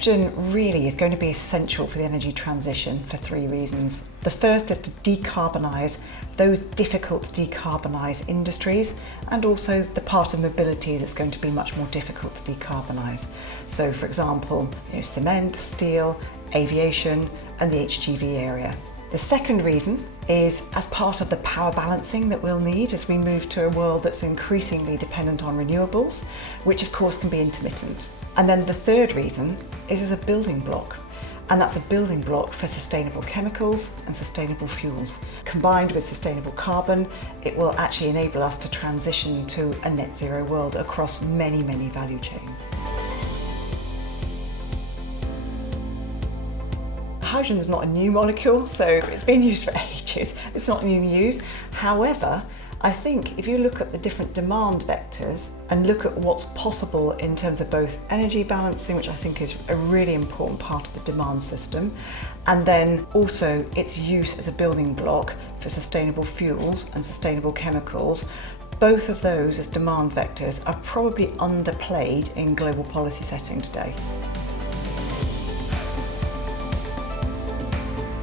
Hydrogen really is going to be essential for the energy transition for three reasons. The first is to decarbonise those difficult to decarbonise industries, and also the part of mobility that's going to be much more difficult to decarbonise. So for example, cement, steel, aviation and the HGV area. The second reason is as part of the power balancing that we'll need as we move to a world that's increasingly dependent on renewables, which of course can be intermittent. And then the third reason is as a building block, and that's a building block for sustainable chemicals and sustainable fuels. Combined with sustainable carbon, it will actually enable us to transition to a net zero world across many, many value chains. Hydrogen is not a new molecule, so it's been used for ages. It's not new news. However, I think if you look at the different demand vectors and look at what's possible in terms of both energy balancing, which I think is a really important part of the demand system, and then also its use as a building block for sustainable fuels and sustainable chemicals, both of those as demand vectors are probably underplayed in global policy setting today.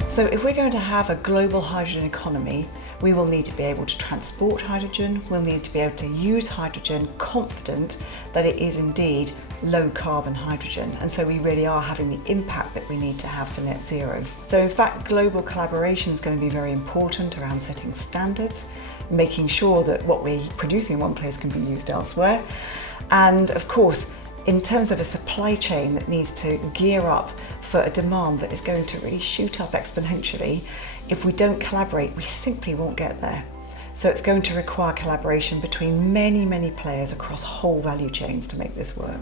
So if we're going to have a global hydrogen economy, we will need to be able to transport hydrogen, we'll need to be able to use hydrogen confident that it is indeed low carbon hydrogen, and so we really are having the impact that we need to have for net zero. So in fact, global collaboration is going to be very important around setting standards, making sure that what we're producing in one place can be used elsewhere, and of course in terms of a supply chain that needs to gear up for a demand that is going to really shoot up exponentially, if we don't collaborate, we simply won't get there. So it's going to require collaboration between many, many players across whole value chains to make this work.